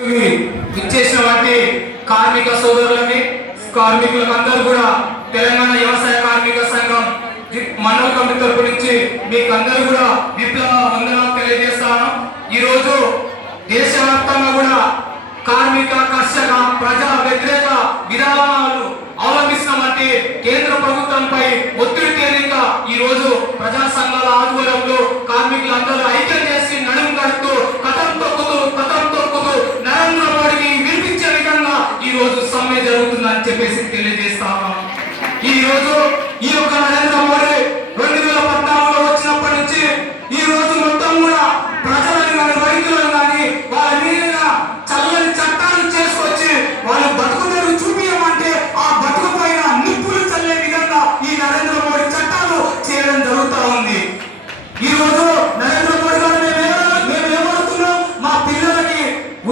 ఇచ్చేసినటువంటి కార్మిక సోదరులని కార్మికులకు అందరూ కూడా తెలంగాణ వ్యవసాయ కార్మిక సంఘం మండల కమిటీ తరపు నుంచి మీకు అందరూ కూడా విప్లవ వందనాలు తెలియజేస్తాను. ఈరోజు దేశవ్యాప్తంగా కూడా కార్మిక కర్షక ప్రజా వ్యతిరేక విధానాలు అవలంబిస్తున్నటువంటి కేంద్ర ప్రభుత్వంపై ఒత్తిడి తేలిక ఈ రోజు ప్రజా సంఘాల ఆధ్వర్యంలో కార్మికులందరూ ఐక్యం చేసి నడుము కడుతూ కథం తొక్కుతూ నరేంద్ర మోడీకి వినిపించే విధంగా ఈ రోజు సమ్మె జరుగుతుందని చెప్పేసి తెలియజేస్తాను. ఈ రోజు ఈ యొక్క నరేంద్ర మోడీ 2014లో వచ్చినప్పటి నుంచి ఈ రోజు మొత్తం కూడా ప్రజలను కానీ రైతులను కానీ వాళ్ళ మీద చల్లని చట్టాలు చేసుకొచ్చి వాళ్ళు బతుకుదలు చూపించమంటే ఆ బతుకు పైన నిప్పులు చల్లే విధంగా ఈ నరేంద్ర మోడీ చట్టాలు చేయడం జరుగుతూ ఉంది. ఈ రోజు నరేంద్ర మోడీ గారు మేము ఏమడుతున్నాం, మా పిల్లలకి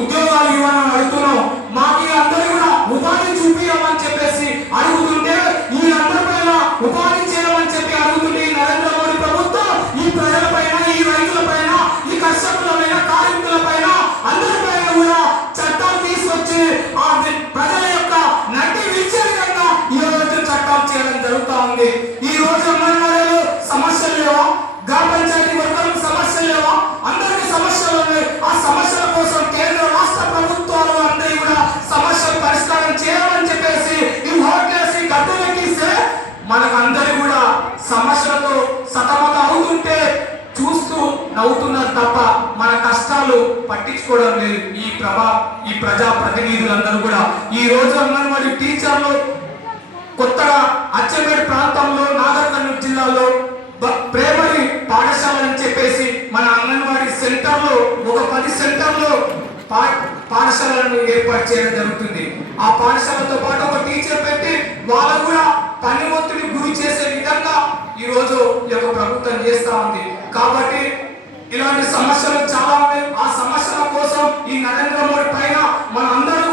ఉద్యోగాలు ఇవ్వాలని అడుగుతున్నాం, మాకు అందరూ కూడా ఉపాధి చూపించమని చెప్పేసి అడుగుతుంటే వీళ్ళందరి పైన ఉపాధి చేయమని చెప్పి అడుగుతుంటే ఈ నరేంద్ర మోడీ ప్రభుత్వం ఈ ప్రజల పైన ఈ రైతుల పైన ఈ కర్షకుల పైన కార్మికుల పైన అందరి పైన కూడా చట్టాలు తీసుకొచ్చి ఆ ప్రజల యొక్క నడ్డి విరిచే విధంగా ఈ రోజు చట్టాలు చేయడం జరుగుతూ ఉంది. ఈ రోజు అంగన్వాడీలు సమస్యలు లేవా, గ్రామ పంచాయతీ వర్గాలకు సమస్యలు లేవా, అందరికీ సమస్యలు ఉన్నాయి. ఆ సమస్యల కోసం కేంద్ర రాష్ట్ర ప్రభుత్వాలు అందరూ కూడా సమస్యలు పరిష్కారం చేయాలని చెప్పేసి ఈ ఓట్లేసి గద్దెలెక్కిస్తే మనకు అందరూ కూడా సమస్యలతో సతమతం అవుతుంటే చూస్తూ నవ్వుతున్నారు తప్ప మన కష్టాలు పట్టించుకోవడం లేదు ఈ ప్రజా ప్రతినిధులందరూ కూడా. ఈ రోజు అంగన్వాడీ టీచర్లు కొత్తగా అచ్చంపేట ప్రాంతంలో నాగర్ కర్నూలు జిల్లాలో ప్రైమరీ పాఠశాలని చెప్పేసి మన అంగన్వాడీ సెంటర్లో ఒక 10 సెంటర్లో పాఠశాలను ఏర్పాటు చేయడం జరుగుతుంది. ఆ పాఠశాలతో పాటు ఒక టీచర్ పెట్టి వాళ్ళు కూడా పని ఒత్తిడి గురి చేసే విధంగా ఈ రోజు ఈ యొక్క ప్రభుత్వం చేస్తా ఉంది. కాబట్టి ఇలాంటి సమస్యలు చాలా ఉన్నాయి. ఆ సమస్యల కోసం ఈ నరేంద్ర మోడీ పైన మన అందరూ